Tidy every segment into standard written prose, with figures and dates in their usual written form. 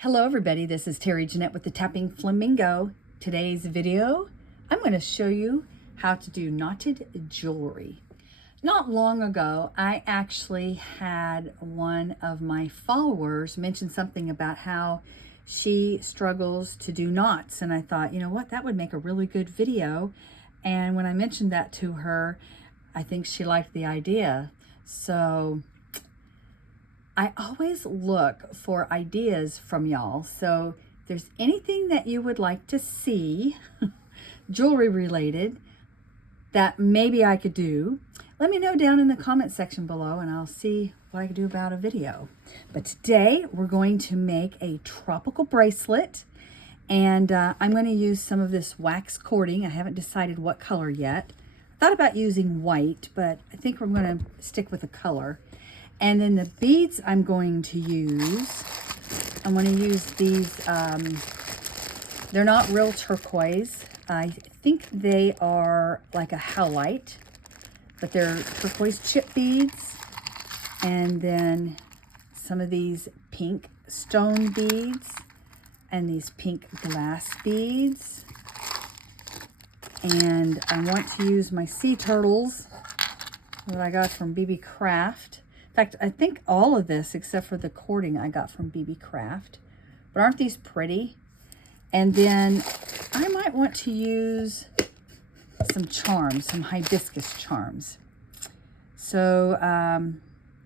Hello everybody, this is Terry Jeanette with the Tapping Flamingo. Today's video, I'm going to show you how to do knotted jewelry. Not long ago, I actually had one of my followers mention something about how she struggles to do knots, and I thought, you know what, that would make a really good video. And when I mentioned that to her, I think she liked the idea. So I always look for ideas from y'all. So if there's anything that you would like to see, jewelry related, that maybe I could do, let me know down in the comment section below and I'll see what I can do about a video. But today we're going to make a tropical bracelet, and I'm going to use some of this wax cording. I haven't decided what color yet. I thought about using white, but I think we're going to stick with a color. And then the beads I'm going to use, I'm going to use these, they're not real turquoise. I think they are like a howlite, but they're turquoise chip beads. And then some of these pink stone beads and these pink glass beads. And I want to use my sea turtles that I got from BB Craft. In fact, I think all of this, except for the cording, I got from BB Craft. But aren't these pretty? And then I might want to use some charms, some hibiscus charms. So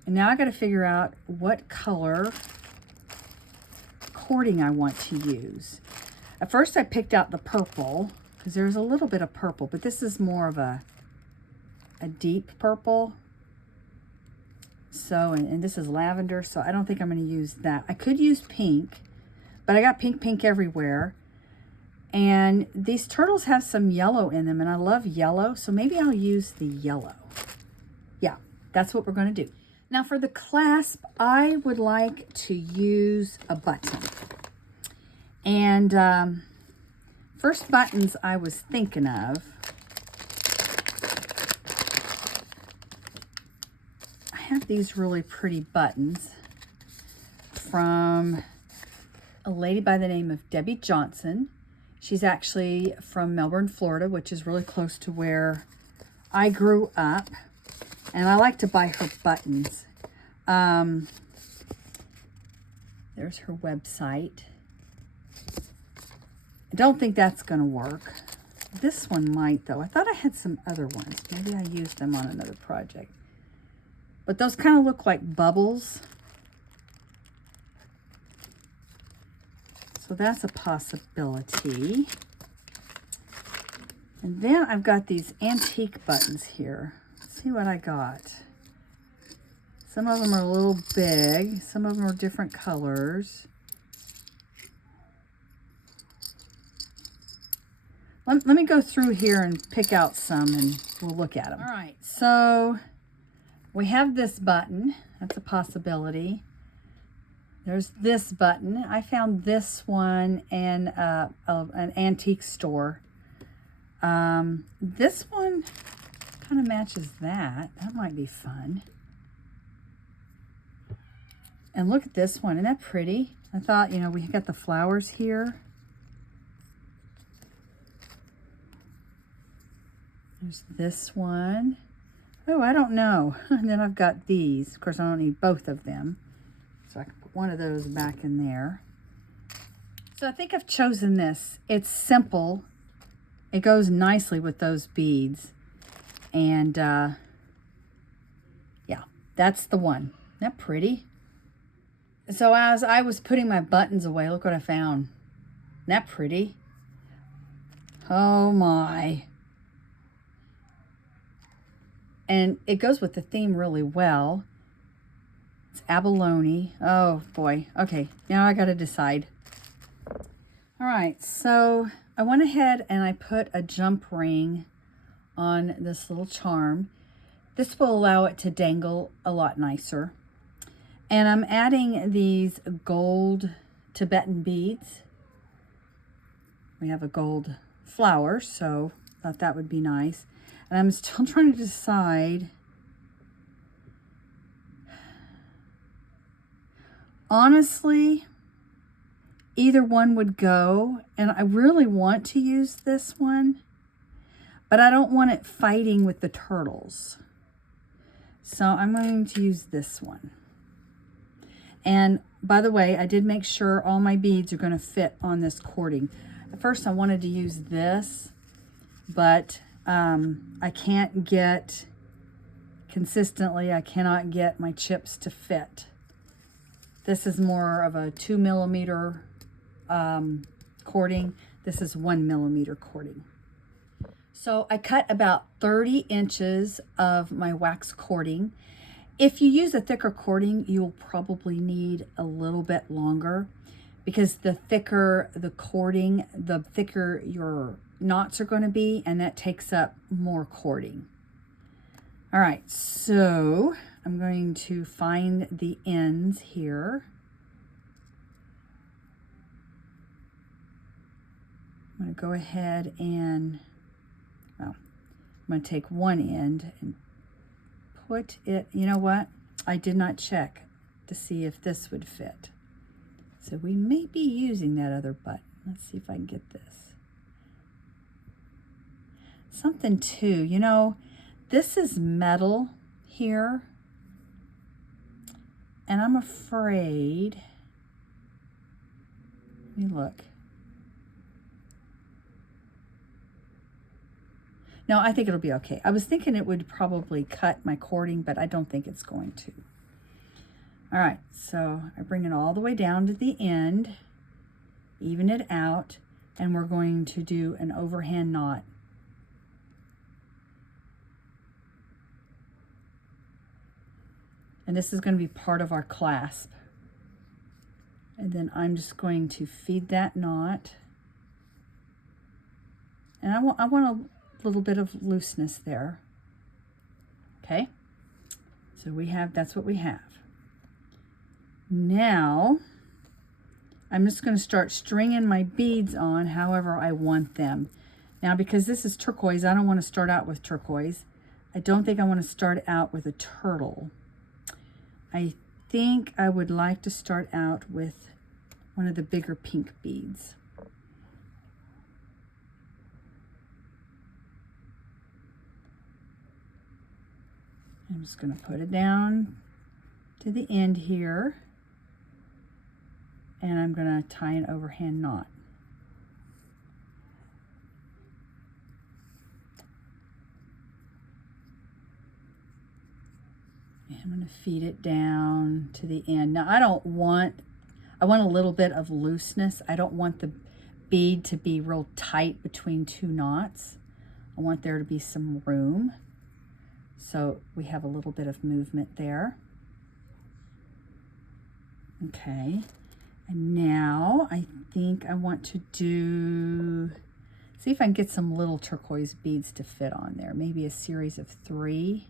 now I got to figure out what color cording I want to use. At first I picked out the purple, because there's a little bit of purple, but this is more of a deep purple. So, and this is lavender, so I don't think I'm going to use that. I could use pink, but I got pink everywhere. And these turtles have some yellow in them, and I love yellow, so maybe I'll use the yellow. Yeah, that's what we're going to do. Now for the clasp, I would like to use a button. And first buttons I was thinking of, have these really pretty buttons from a lady by the name of Debbie Johnson. She's actually from Melbourne, Florida, which is really close to where I grew up. And I like to buy her buttons. There's her website. I don't think that's going to work. This one might, though. I thought I had some other ones. Maybe I used them on another project. But those kind of look like bubbles. So that's a possibility. And then I've got these antique buttons here. Let's see what I got. Some of them are a little big. Some of them are different colors. Let me go through here and pick out some and we'll look at them. All right, so we have this button. That's a possibility. There's this button. I found this one in an antique store. This one kind of matches that. That might be fun. And look at this one. Isn't that pretty? I thought, you know, we got the flowers here. There's this one. Oh, I don't know. And then I've got these. Of course, I don't need both of them. So I can put one of those back in there. So I think I've chosen this. It's simple. It goes nicely with those beads. And yeah, that's the one. Isn't that pretty? So as I was putting my buttons away, look what I found. Isn't that pretty? Oh my. And it goes with the theme really well. It's abalone. Oh boy. Okay, now I gotta decide. All right, so I went ahead and I put a jump ring on this little charm. This will allow it to dangle a lot nicer. And I'm adding these gold Tibetan beads. We have a gold flower, so I thought that would be nice. And I'm still trying to decide. Honestly, either one would go, and I really want to use this one, but I don't want it fighting with the turtles. So I'm going to use this one. And by the way, I did make sure all my beads are going to fit on this cording. At first I wanted to use this, but I can't get consistently, I cannot get my chips to fit. This is more of a 2mm cording. This is 1mm cording. So I cut about 30 inches of my wax cording. If you use a thicker cording, you'll probably need a little bit longer, because the thicker the cording, the thicker your knots are going to be, and that takes up more cording. All right, so I'm going to find the ends here. I'm going to go ahead and, well, I'm going to take one end and put it, you know what? I did not check to see if this would fit. So we may be using that other button. Let's see if I can get this. Something too, you know, this is metal here, and I'm afraid, let me look. No, I think it'll be okay. I was thinking it would probably cut my cording, but I don't think it's going to. All right, so I bring it all the way down to the end, even it out, and we're going to do an overhand knot. And this is going to be part of our clasp. And then I'm just going to feed that knot. And I want a little bit of looseness there. Okay, so we have, that's what we have. Now, I'm just going to start stringing my beads on however I want them. Now, because this is turquoise, I don't want to start out with turquoise. I don't think I want to start out with a turtle. I think I would like to start out with one of the bigger pink beads. I'm just going to put it down to the end here, and I'm going to tie an overhand knot. And I'm going to feed it down to the end. Now I want a little bit of looseness. I don't want the bead to be real tight between two knots. I want there to be some room. So we have a little bit of movement there. Okay, and now I think I want to see if I can get some little turquoise beads to fit on there. Maybe a series of 3.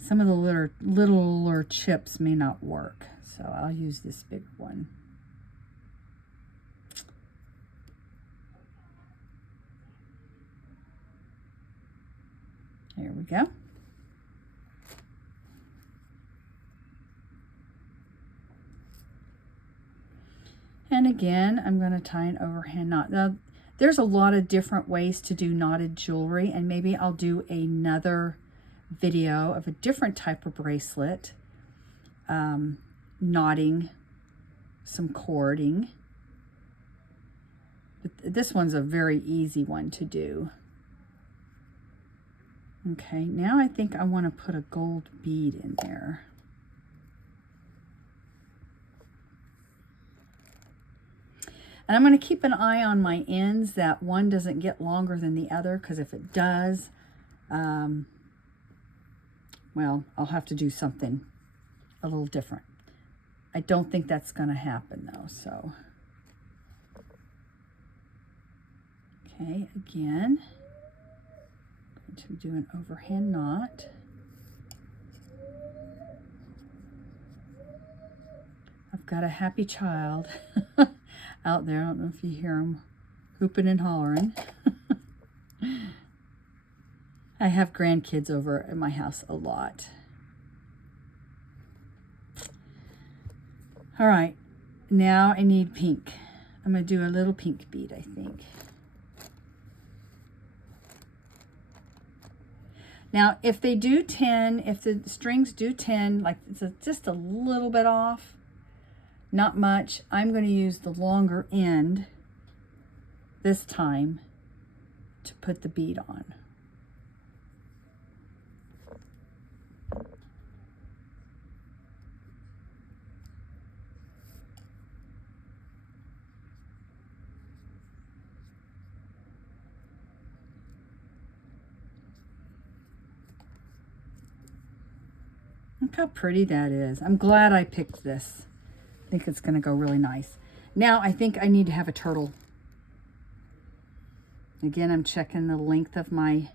Some of the littler chips may not work, so I'll use this big one. There we go. And again, I'm going to tie an overhand knot. Now, there's a lot of different ways to do knotted jewelry, and maybe I'll do another video of a different type of bracelet, knotting some cording. But this one's a very easy one to do. Okay, now I think I want to put a gold bead in there. And I'm going to keep an eye on my ends that one doesn't get longer than the other, because if it does, well, I'll have to do something a little different. I don't think that's going to happen though, so. Okay, again, I'm going to do an overhand knot. I've got a happy child out there. I don't know if you hear him hooping and hollering. I have grandkids over at my house a lot. All right, now I need pink. I'm going to do a little pink bead, I think. Now, if they do 10, if the strings do 10, like it's just a little bit off, not much, I'm going to use the longer end this time to put the bead on. Look how pretty that is. I'm glad I picked this. I think it's going to go really nice. Now I think I need to have a turtle. Again, I'm checking the length of my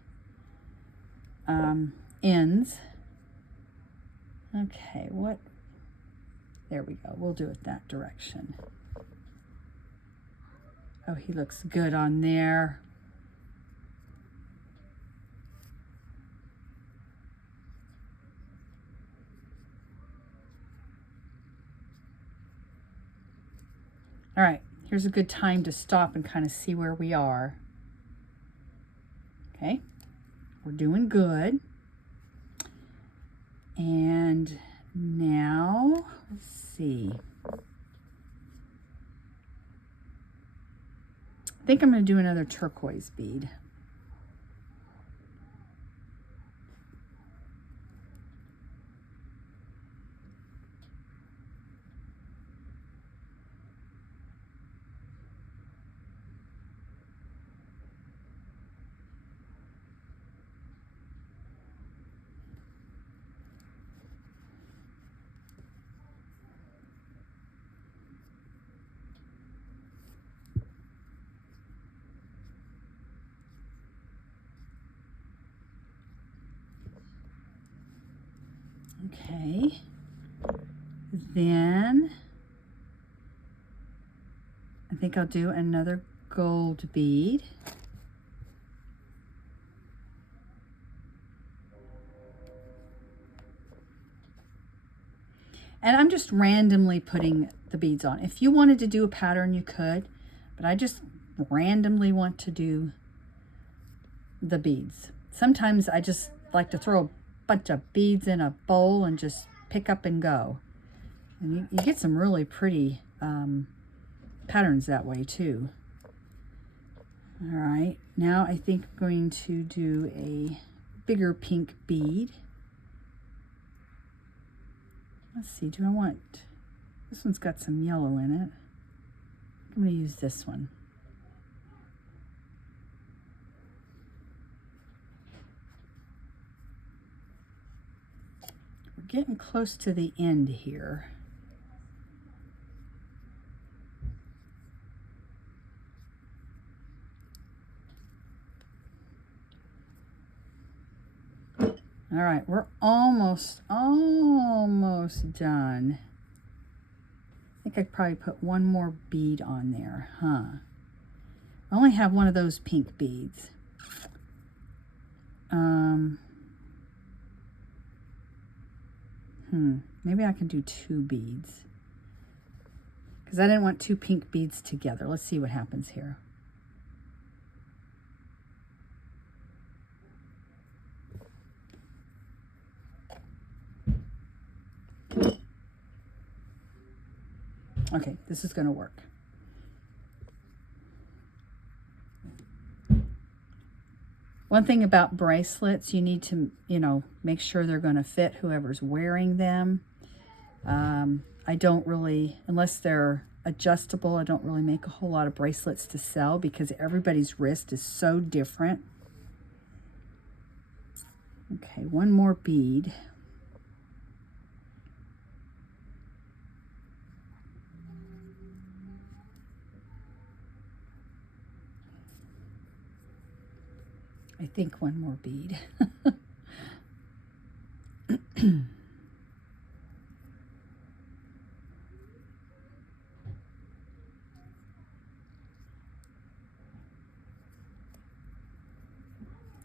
ends. Okay, what? There we go. We'll do it that direction. Oh, he looks good on there. All right, here's a good time to stop and kind of see where we are. Okay, we're doing good. And now, let's see. I think I'm going to do another turquoise bead. Okay, then I think I'll do another gold bead. And I'm just randomly putting the beads on. If you wanted to do a pattern, you could, but I just randomly want to do the beads. Sometimes I just like to throw a bunch of beads in a bowl and just pick up and go. And you get some really pretty patterns that way too. All right, now I think I'm going to do a bigger pink bead. Let's see, do I want, this one's got some yellow in it. I'm going to use this one. We're getting close to the end here. All right, we're almost done. I think I'd probably put one more bead on there, huh? I only have one of those pink beads. Maybe I can do 2 beads. Because I didn't want 2 pink beads together. Let's see what happens here. Okay, this is going to work. One thing about bracelets, you need to, make sure they're going to fit whoever's wearing them. I don't really, unless they're adjustable, I don't really make a whole lot of bracelets to sell because everybody's wrist is so different. Okay, one more bead. I think one more bead.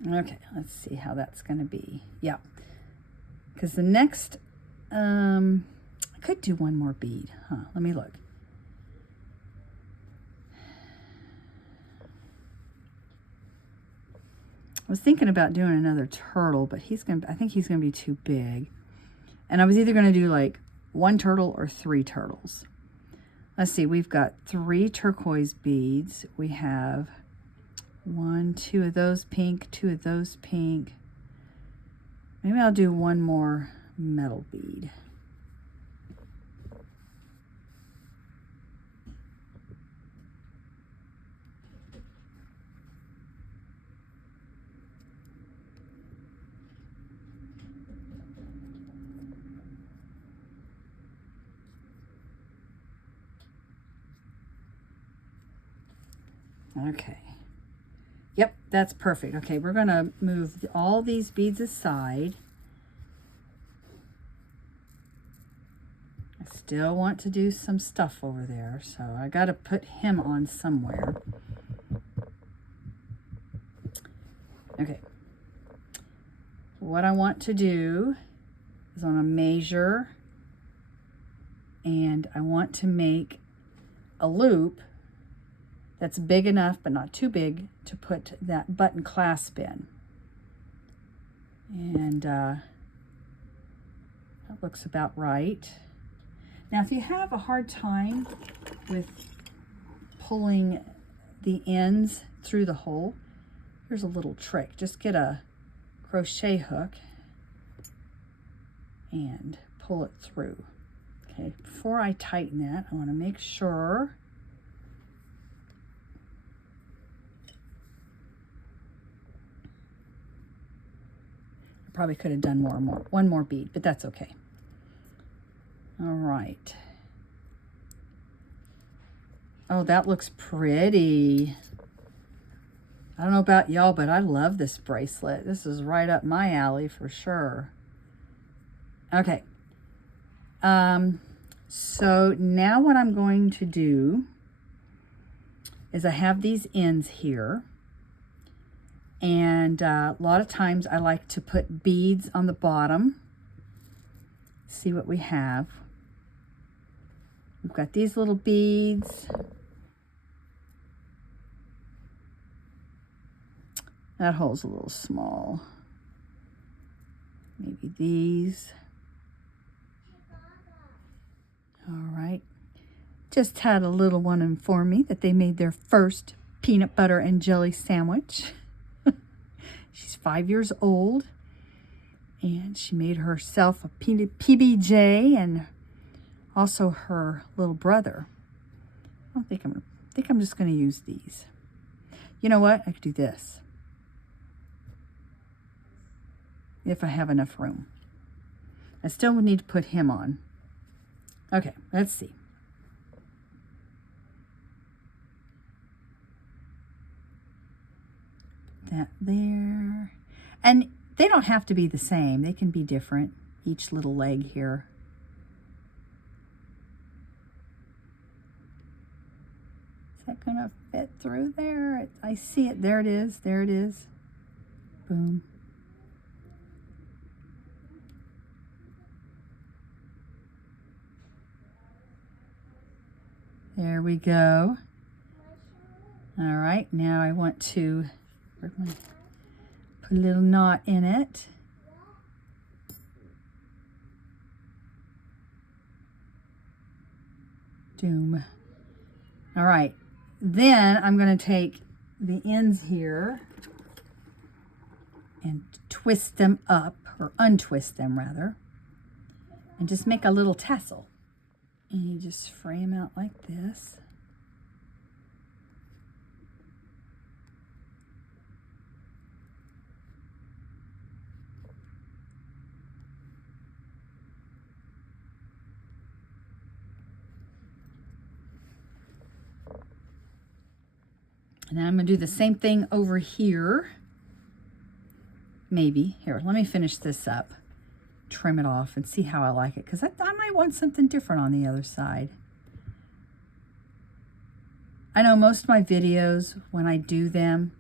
Okay, let's see how that's going to be. Yeah, because the next, I could do one more bead. Huh, let me look. I was thinking about doing another turtle, but I think he's gonna be too big. And I was either gonna do like 1 turtle or 3 turtles. Let's see, we've got 3 turquoise beads. We have 1, 2 of those pink, 2 of those pink. Maybe I'll do 1 more metal bead. Okay. Yep, that's perfect. Okay, we're going to move all these beads aside. I still want to do some stuff over there, so I got to put him on somewhere. Okay. What I want to do is I want to measure, and I want to make a loop that's big enough but not too big to put that button clasp in. And that looks about right. Now if you have a hard time with pulling the ends through the hole, here's a little trick. Just get a crochet hook and pull it through. Okay, before I tighten that, I want to make sure probably could have done one more bead, but that's okay. All right. Oh, that looks pretty. I don't know about y'all, but I love this bracelet. This is right up my alley for sure. Okay. So now what I'm going to do is I have these ends here. And a lot of times I like to put beads on the bottom. See what we have. We've got these little beads. That hole's a little small. Maybe these. All right. Just had a little one inform me that they made their first peanut butter and jelly sandwich. She's 5 years old, and she made herself a PBJ and also her little brother. I think I'm just going to use these. You know what? I could do this if I have enough room. I still need to put him on. Okay, let's see. That there. And they don't have to be the same. They can be different. Each little leg here. Is that going to fit through there? I see it. There it is. There it is. Boom. There we go. All right, now I want to put a little knot in it. Doom. All right, then I'm going to take the ends here and twist them up, or untwist them rather, and just make a little tassel. And you just frame out like this. And then I'm going to do the same thing over here. Maybe. Here, let me finish this up. Trim it off and see how I like it. Because I might want something different on the other side. I know most of my videos, when I do them,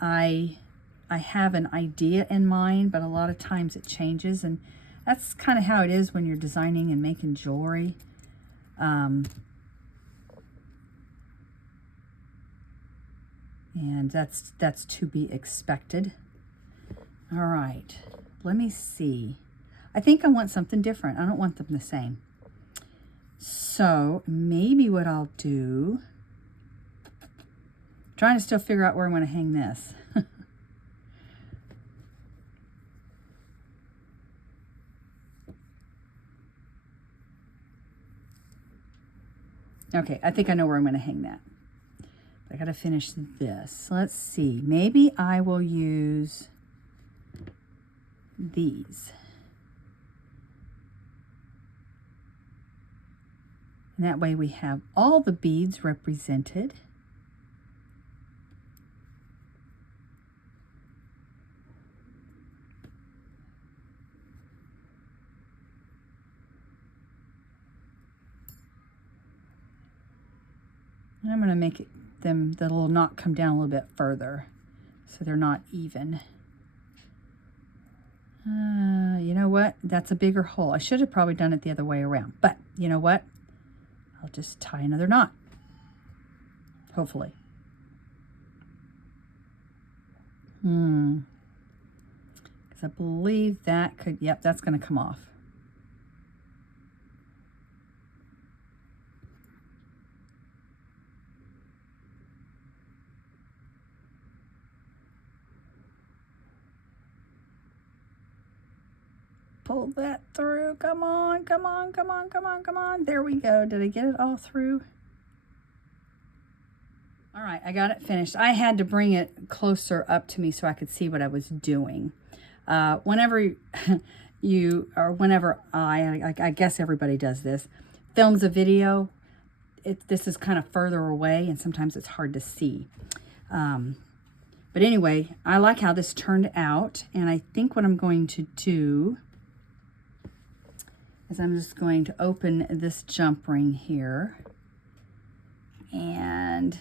I I have an idea in mind, but a lot of times it changes, and that's kind of how it is when you're designing and making jewelry. And that's to be expected. All right, let me see. I think I want something different. I don't want them the same. So maybe what I'll do, trying to still figure out where I'm going to hang this. Okay, I think I know where I'm going to hang that. I got to finish this. Let's see. Maybe I will use these. And that way we have all the beads represented. And I'm going to make the little knot come down a little bit further so they're not even. You know what? That's a bigger hole. I should have probably done it the other way around. But you know what? I'll just tie another knot. Hopefully. Because I believe that could, yep, that's going to come off. Pull that through. Come on, come on, come on, come on, come on. There we go. Did I get it all through? All right, I got it finished. I had to bring it closer up to me so I could see what I was doing. Whenever you, or whenever I guess everybody does this, films a video, this is kind of further away and sometimes it's hard to see. But anyway, I like how this turned out, and I think what I'm going to do is I'm just going to open this jump ring here, and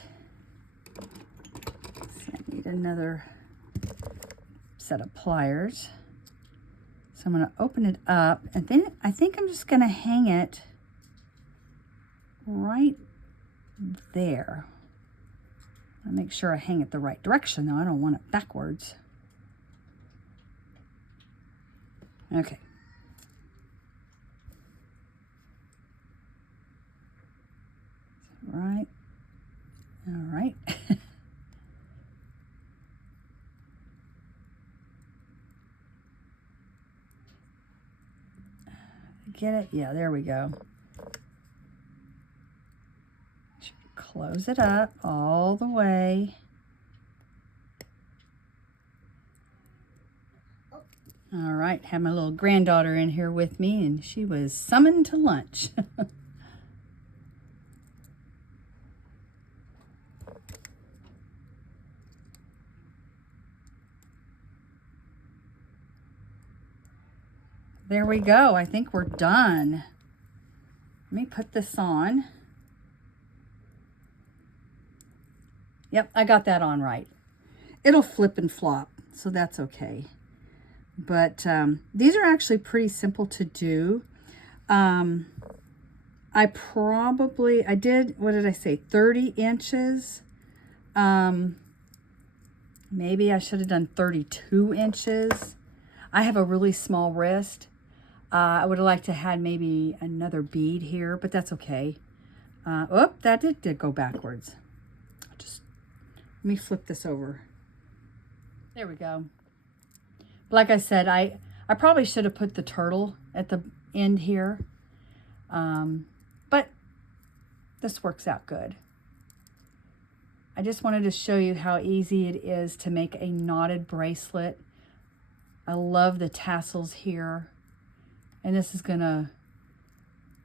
see, I need another set of pliers. So I'm going to open it up, and then I think I'm just going to hang it right there. I'll make sure I hang it the right direction though. I don't want it backwards. Okay. Right. All right. Get it? Yeah, there we go. Close it up all the way. All right, have my little granddaughter in here with me, and she was summoned to lunch. There we go. I think we're done. Let me put this on. Yep, I got that on right. It'll flip and flop, so that's okay. But these are actually pretty simple to do. I did, what did I say, 30 inches. Maybe I should have done 32 inches. I have a really small wrist. I would have liked to have maybe another bead here, but that's okay. Oh, that did go backwards. Let me flip this over. There we go. Like I said, I probably should have put the turtle at the end here. But this works out good. I just wanted to show you how easy it is to make a knotted bracelet. I love the tassels here. And this is going to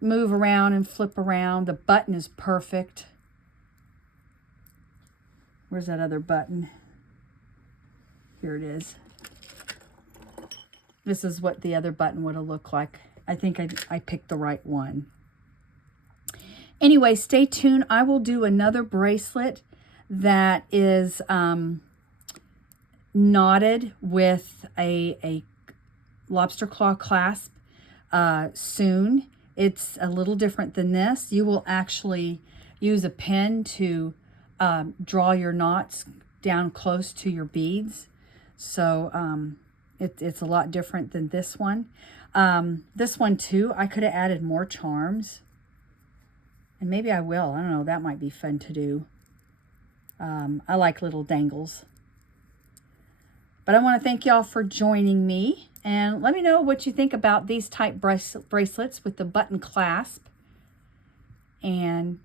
move around and flip around. The button is perfect. Where's that other button? Here it is. This is what the other button would have looked like. I think I picked the right one. Anyway, stay tuned. I will do another bracelet that is knotted with a lobster claw clasp soon. It's a little different than this. You will actually use a pen to draw your knots down close to your beads. So it's a lot different than this one. This one too, I could have added more charms. And maybe I will. I don't know. That might be fun to do. I like little dangles. But I want to thank y'all for joining me. And let me know what you think about these type bracelets with the button clasp. And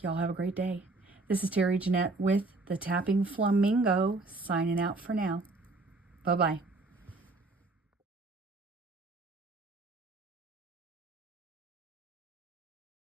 y'all have a great day. This is Terry Jeanette with the Tapping Flamingo signing out for now. Bye-bye.